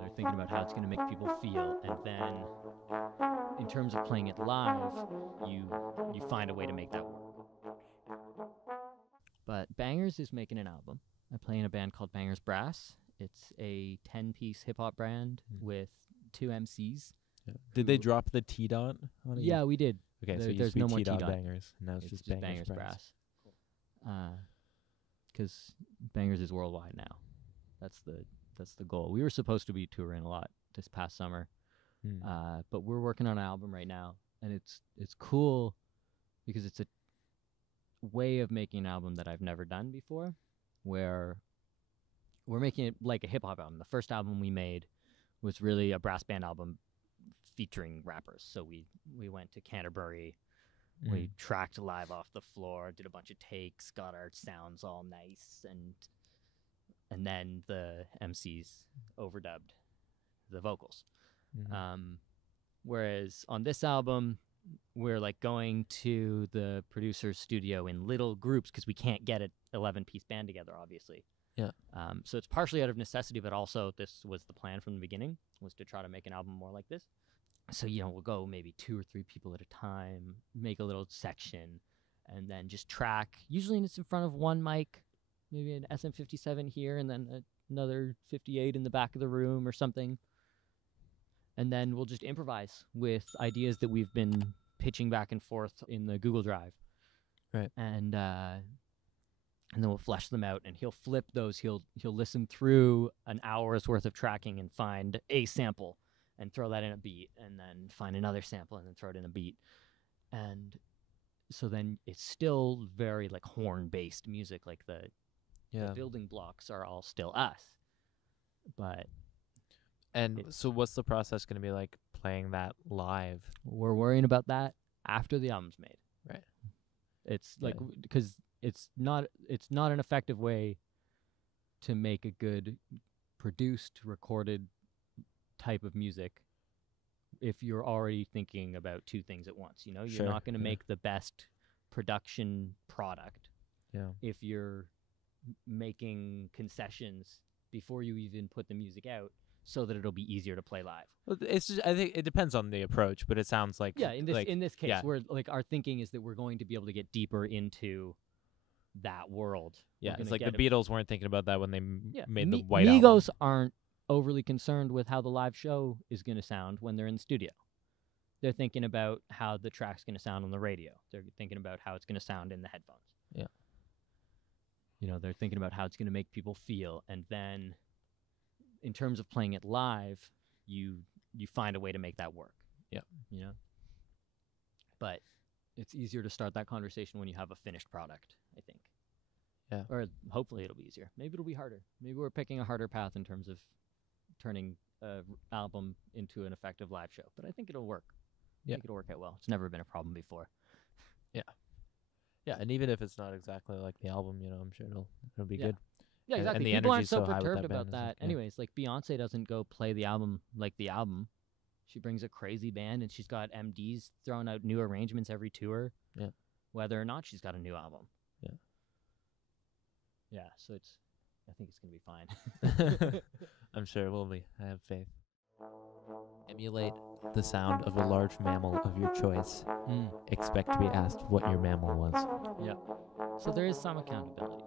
They're thinking about how it's going to make people feel, and then in terms of playing it live, you find a way to make that work. But Bangerz is making an album. I play in a band called Bangerz Brass. It's a 10-piece hip-hop band with 2 MCs. Yeah. Did they drop the T-Dot on it? Yeah, we did. Okay, so it there's used to be no more T-Dot T-Dot. Bangerz. Now it's just Bangerz Brass. Because Bangerz is worldwide now. That's the goal. We were supposed to be touring a lot this past summer, but we're working on an album right now, and it's cool because it's a way of making an album that I've never done before, where we're making it like a hip-hop album. The first album we made was really a brass band album featuring rappers. So we went to Canterbury, we tracked live off the floor, did a bunch of takes, got our sounds all nice, and then the MCs overdubbed the vocals. Whereas on this album, we're like going to the producer's studio in little groups because we can't get an 11-piece band together, obviously. Yeah. So it's partially out of necessity, but also this was the plan from the beginning, was to try to make an album more like this. So, we'll go maybe 2 or 3 people at a time, make a little section, and then just track. Usually it's in front of one mic, maybe an SM57 here, and then another 58 in the back of the room or something. And then we'll just improvise with ideas that we've been pitching back and forth in the Google Drive. Right. And then we'll flesh them out, and he'll flip those. He'll listen through an hour's worth of tracking and find a sample and throw that in a beat, and then find another sample and then throw it in a beat. And so then it's still very like horn-based music, like the building blocks are all still us. But so what's the process going to be like playing that live? We're worrying about that after the album's made. Right. It's like, because it's not an effective way to make a good produced, recorded type of music if you're already thinking about 2 things at once. You're not going to make the best production product if you're making concessions before you even put the music out so that it'll be easier to play live. Well, it's just, I think it depends on the approach, but it sounds like in this case, we're like, our thinking is that we're going to be able to get deeper into that world. Yeah, it's like the Beatles weren't thinking about that when they made the White Migos Album. aren't overly concerned with how the live show is going to sound when they're in the studio. They're thinking about how the track's going to sound on the radio. They're thinking about how it's going to sound in the headphones. Yeah. They're thinking about how it's going to make people feel, and then in terms of playing it live, you find a way to make that work. Yeah. But it's easier to start that conversation when you have a finished product, I think. Yeah. Or hopefully it'll be easier. Maybe it'll be harder. Maybe we're picking a harder path in terms of turning an album into an effective live show. But I think it'll work. I think it'll work out well. It's never been a problem before. Yeah. Yeah, and even if it's not exactly like the album, I'm sure it'll be good. Yeah, exactly. And the People aren't energy's so so high with perturbed that about band, that. Anyways, like Beyonce doesn't go play the album like the album. She brings a crazy band, and she's got MDs throwing out new arrangements every tour. Yeah. Whether or not she's got a new album. Yeah. Yeah, so I think it's going to be fine. I'm sure it will be. I have faith. Emulate the sound of a large mammal of your choice. Expect to be asked what your mammal was. Yeah. So there is some accountability.